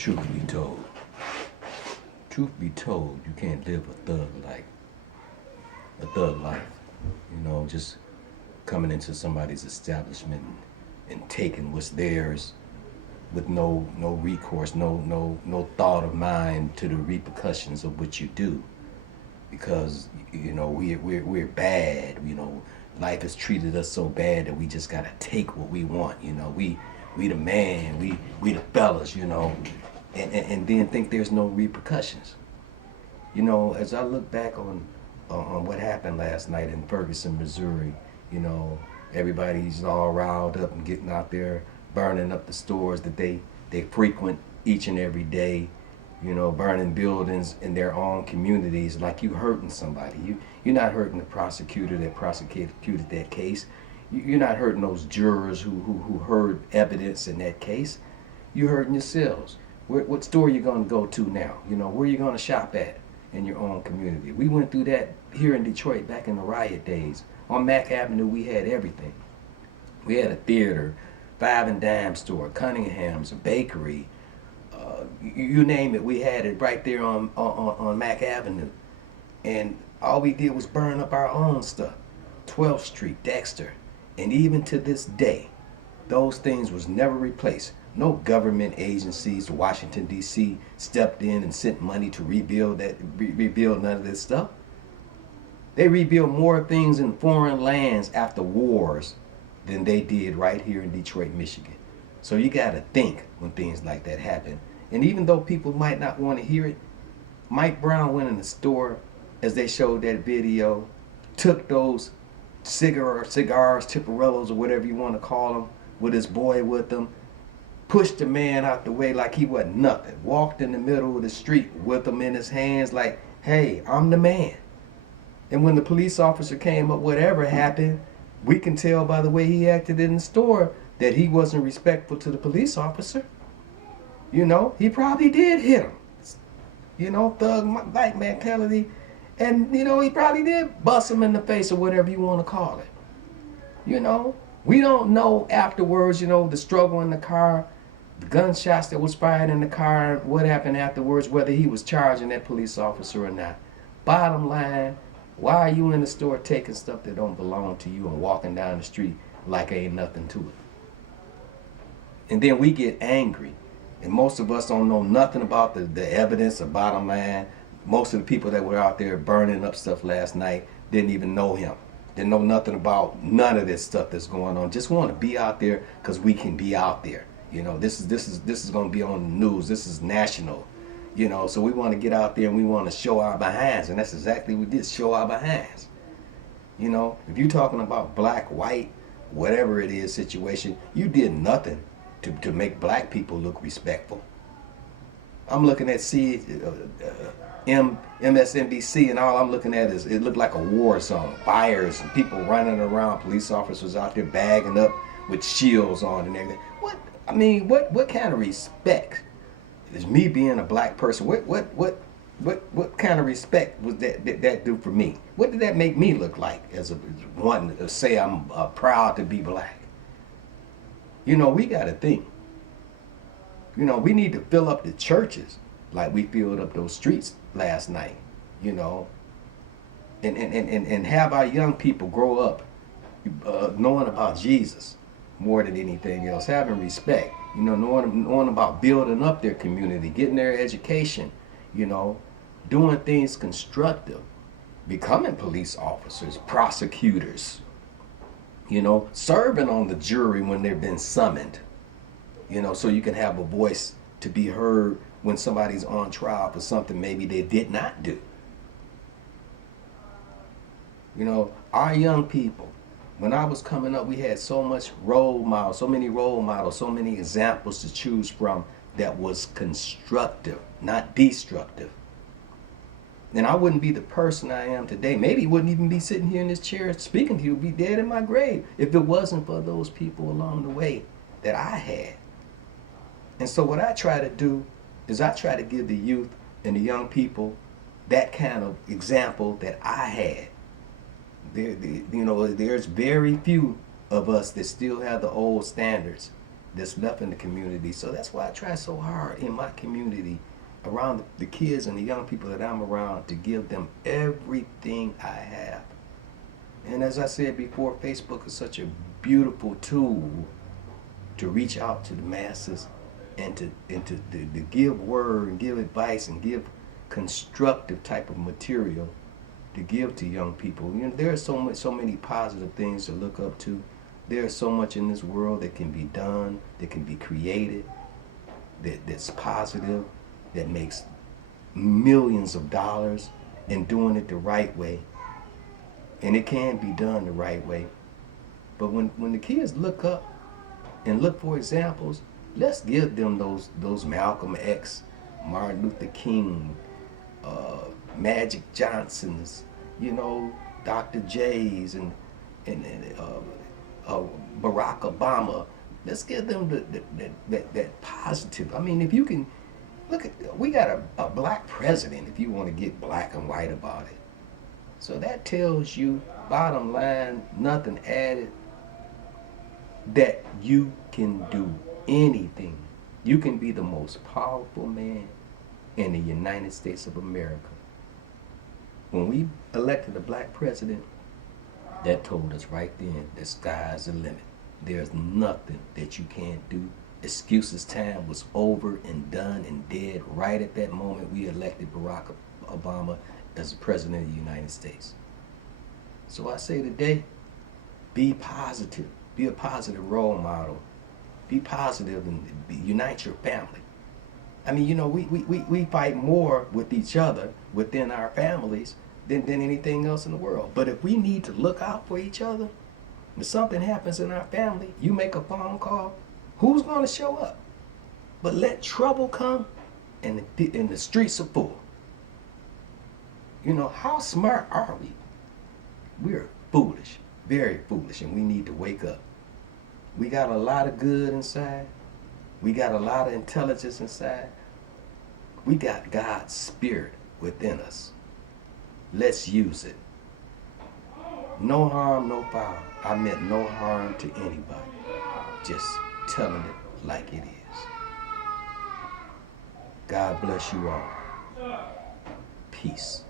Truth be told, you can't live a thug life. Just coming into somebody's establishment and taking what's theirs with no recourse, no thought of mind to the repercussions of what you do. Because we're bad. Life has treated us so bad that we just gotta take what we want. We the man, we the fellas. And then think there's no repercussions. As I look back on what happened last night in Ferguson, Missouri, everybody's all riled up and getting out there, burning up the stores that they frequent each and every day, burning buildings in their own communities like you hurting somebody. You're not hurting the prosecutor that prosecuted that case. You're not hurting those jurors who heard evidence in that case. You're hurting yourselves. What store you going to go to now? Where you going to shop at in your own community? We went through that here in Detroit back in the riot days. On Mack Avenue, we had everything. We had a theater, Five and Dime store, Cunningham's, a bakery, you name it, we had it right there on Mack Avenue. And all we did was burn up our own stuff. 12th Street, Dexter. And even to this day, those things was never replaced. No government agencies, Washington, D.C. stepped in and sent money to rebuild none of this stuff. They rebuilt more things in foreign lands after wars than they did right here in Detroit, Michigan. So you got to think when things like that happen. And even though people might not want to hear it, Mike Brown went in the store, as they showed that video, took those cigars, Tipperellos, or whatever you want to call them, with his boy with him, pushed the man out the way like he wasn't nothing, walked in the middle of the street with him in his hands like, hey, I'm the man. And when the police officer came up, whatever happened, we can tell by the way he acted in the store that he wasn't respectful to the police officer. He probably did hit him. Thug like mentality. And, he probably did bust him in the face or whatever you want to call it. We don't know afterwards, the struggle in the car, the gunshots that was fired in the car, what happened afterwards, whether he was charging that police officer or not. Bottom line, why are you in the store taking stuff that don't belong to you and walking down the street like ain't nothing to it? And then we get angry. And most of us don't know nothing about the evidence or bottom line. Most of the people that were out there burning up stuff last night didn't even know him. Didn't know nothing about none of this stuff that's going on. Just want to be out there because we can be out there. This is going to be on the news. This is national. So we want to get out there and we want to show our behinds. And that's exactly what we did, show our behinds. If you're talking about black, white, whatever it is situation, you did nothing to make black people look respectful. I'm looking at MSNBC, and all I'm looking at is it looked like a war zone. Fires and people running around, police officers out there bagging up with shields on and everything. What kind of respect is me being a black person? What kind of respect was that do for me? What did that make me look like as one to say I'm proud to be black? We got to think. We need to fill up the churches like we filled up those streets last night, and have our young people grow up knowing about Jesus more than anything else, having respect, knowing about building up their community, getting their education, doing things constructive, becoming police officers, prosecutors, serving on the jury when they've been summoned, so you can have a voice to be heard when somebody's on trial for something maybe they did not do. Our young people, when I was coming up, we had so many role models, so many examples to choose from that was constructive, not destructive. And I wouldn't be the person I am today. Maybe wouldn't even be sitting here in this chair speaking to you, be dead in my grave if it wasn't for those people along the way that I had. And so what I try to do is I try to give the youth and the young people that kind of example that I had. There's very few of us that still have the old standards that's left in the community. So that's why I try so hard in my community, around the kids and the young people that I'm around, to give them everything I have. And as I said before, Facebook is such a beautiful tool to reach out to the masses and to give word and give advice and give constructive type of material to give to young people. You know, there are so many positive things to look up to. There is so much in this world that can be done, that can be created, that's positive, that makes millions of dollars, and doing it the right way. And it can be done the right way. But when the kids look up and look for examples, let's give them those Malcolm X, Martin Luther King, Magic Johnsons, you know, Dr. J's, and Barack Obama. Let's give them that positive. I mean, if you can look at, we got a black president, if you want to get black and white about it. So that tells you, bottom line, nothing added, that you can do anything. You can be the most powerful man in the United States of America. When we elected a black president, that told us right then the sky's the limit. There's nothing that you can't do. Excuses time was over and done and dead right at that moment we elected Barack Obama as the president of the United States. So I say today, be positive. Be a positive role model. Be positive and unite your family. I mean, you know, we fight more with each other within our families than anything else in the world. But if we need to look out for each other, if something happens in our family, you make a phone call, who's going to show up? But let trouble come and the streets are full. You know, how smart are we? We're foolish, very foolish, and we need to wake up. We got a lot of good inside. We got a lot of intelligence inside. We got God's spirit within us. Let's use it. No harm, no foul. I meant no harm to anybody. Just telling it like it is. God bless you all. Peace.